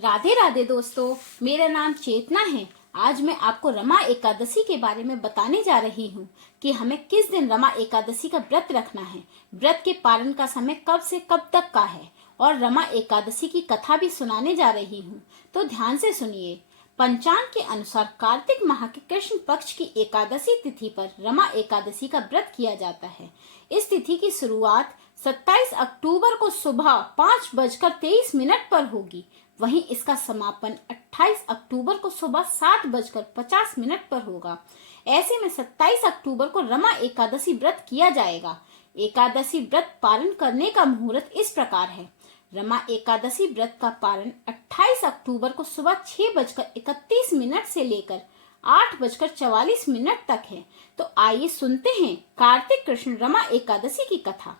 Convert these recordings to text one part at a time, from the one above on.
राधे राधे दोस्तों, मेरा नाम चेतना है। आज मैं आपको रमा एकादशी के बारे में बताने जा रही हूँ कि हमें किस दिन रमा एकादशी का व्रत रखना है। व्रत के पालन का समय कब से कब तक का है और रमा एकादशी की कथा भी सुनाने जा रही हूँ, तो ध्यान से सुनिए। पंचांग के अनुसार कार्तिक माह के कृष्ण पक्ष की एकादशी तिथि पर रमा एकादशी का व्रत किया जाता है। इस तिथि की शुरुआत 27 अक्टूबर को सुबह 5:23 पर होगी। वहीं इसका समापन 28 अक्टूबर को सुबह 7:50 पर होगा। ऐसे में 27 अक्टूबर को रमा एकादशी व्रत किया जाएगा। एकादशी व्रत पालन करने का मुहूर्त इस प्रकार है। रमा एकादशी व्रत का पालन 28 अक्टूबर को सुबह 6:31 से लेकर 8:44 तक है। तो आइए सुनते हैं कार्तिक कृष्ण रमा एकादशी की कथा।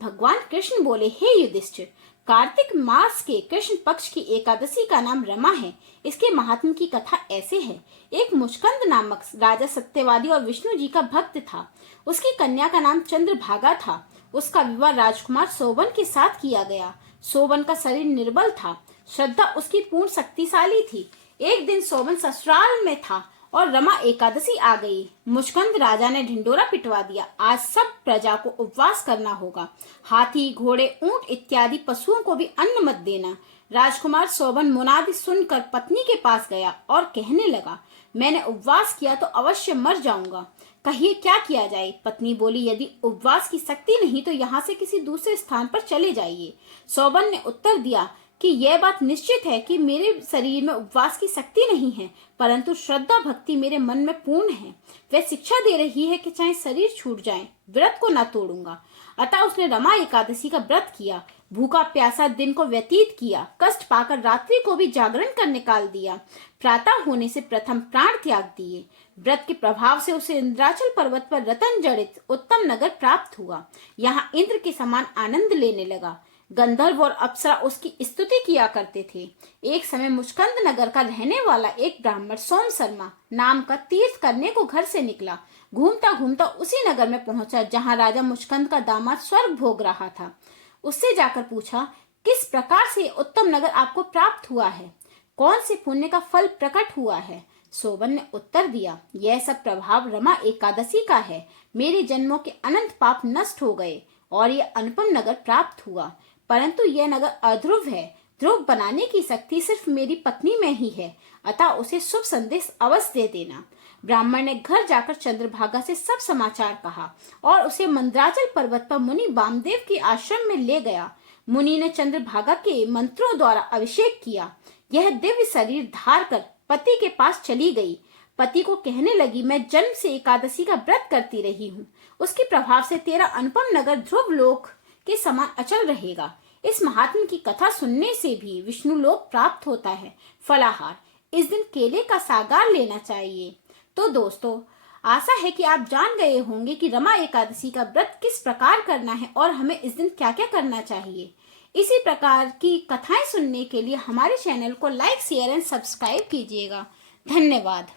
भगवान कृष्ण बोले, हे युधिष्ठिर, कार्तिक मास के कृष्ण पक्ष की एकादशी का नाम रमा है। इसके महात्म्य की कथा ऐसे है। एक मुचकंद नामक राजा सत्यवादी और विष्णु जी का भक्त था। उसकी कन्या का नाम चंद्रभागा था। उसका विवाह राजकुमार सोबन के साथ किया गया। सोबन का शरीर निर्बल था, श्रद्धा उसकी पूर्ण शक्तिशाली थी। एक दिन सोबन ससुराल में था और रमा एकादशी आ गई। मुचकंद राजा ने ढिंडोरा पिटवा दिया, आज सब प्रजा को उपवास करना होगा। हाथी, घोड़े, ऊंट इत्यादि पशुओं को भी अन्न मत देना। राजकुमार सोबन मुनादी सुनकर पत्नी के पास गया और कहने लगा, मैंने उपवास किया तो अवश्य मर जाऊंगा, कहिए क्या किया जाए। पत्नी बोली, यदि उपवास की शक्ति नहीं तो यहाँ से किसी दूसरे स्थान पर चले जाइए। सोबन ने उत्तर दिया कि यह बात निश्चित है कि मेरे शरीर में उपवास की शक्ति नहीं है, परंतु श्रद्धा भक्ति मेरे मन में पूर्ण है। वह शिक्षा दे रही है कि चाहे शरीर छूट जाए, व्रत को न तोड़ूंगा। अतः उसने रमा एकादशी का व्रत किया। भूखा प्यासा दिन को व्यतीत किया। कष्ट पाकर रात्रि को भी जागरण कर निकाल दिया। प्रातः होने से प्रथम प्राण त्याग दिए। व्रत के प्रभाव से उसे इंद्राचल पर्वत पर रतन जड़ित उत्तम नगर प्राप्त हुआ। यहाँ इंद्र के समान आनंद लेने लगा। गंधर्व और अप्सरा उसकी स्तुति किया करते थे। एक समय मुचकंद नगर का रहने वाला एक ब्राह्मण सोम शर्मा नाम का तीर्थ करने को घर से निकला। घूमता घूमता उसी नगर में पहुंचा जहां राजा मुचकंद का दामाद स्वर्ग भोग रहा था। उससे जाकर पूछा, किस प्रकार से उत्तम नगर आपको प्राप्त हुआ है, कौन से पुण्य का फल प्रकट हुआ है। सोबन ने उत्तर दिया, यह सब प्रभाव रमा एकादशी का है। मेरे जन्मों के अनंत पाप नष्ट हो गए और यह अनुपम नगर प्राप्त हुआ। परंतु यह नगर अध्रुव है। ध्रुव बनाने की शक्ति सिर्फ मेरी पत्नी में ही है, अतः उसे शुभ संदेश अवश्य दे देना। ब्राह्मण ने घर जाकर चंद्रभागा से सब समाचार कहा और उसे मंदराचल पर्वत पर मुनि वामदेव के आश्रम में ले गया। मुनि ने चंद्रभागा के मंत्रों द्वारा अभिषेक किया। यह दिव्य शरीर धार कर पति के पास चली गई। पति को कहने लगी, मैं जन्म से एकादशी का व्रत करती रही हूँ। उसके प्रभाव से तेरा अनुपम नगर ध्रुव लोक के समान अचल रहेगा। इस महात्मा की कथा सुनने से भी विष्णु लोक प्राप्त होता है। फलाहार, इस दिन केले का सागार लेना चाहिए। तो दोस्तों, आशा है कि आप जान गए होंगे कि रमा एकादशी का व्रत किस प्रकार करना है और हमें इस दिन क्या क्या करना चाहिए। इसी प्रकार की कथाएं सुनने के लिए हमारे चैनल को लाइक, शेयर एंड सब्सक्राइब कीजिएगा। धन्यवाद।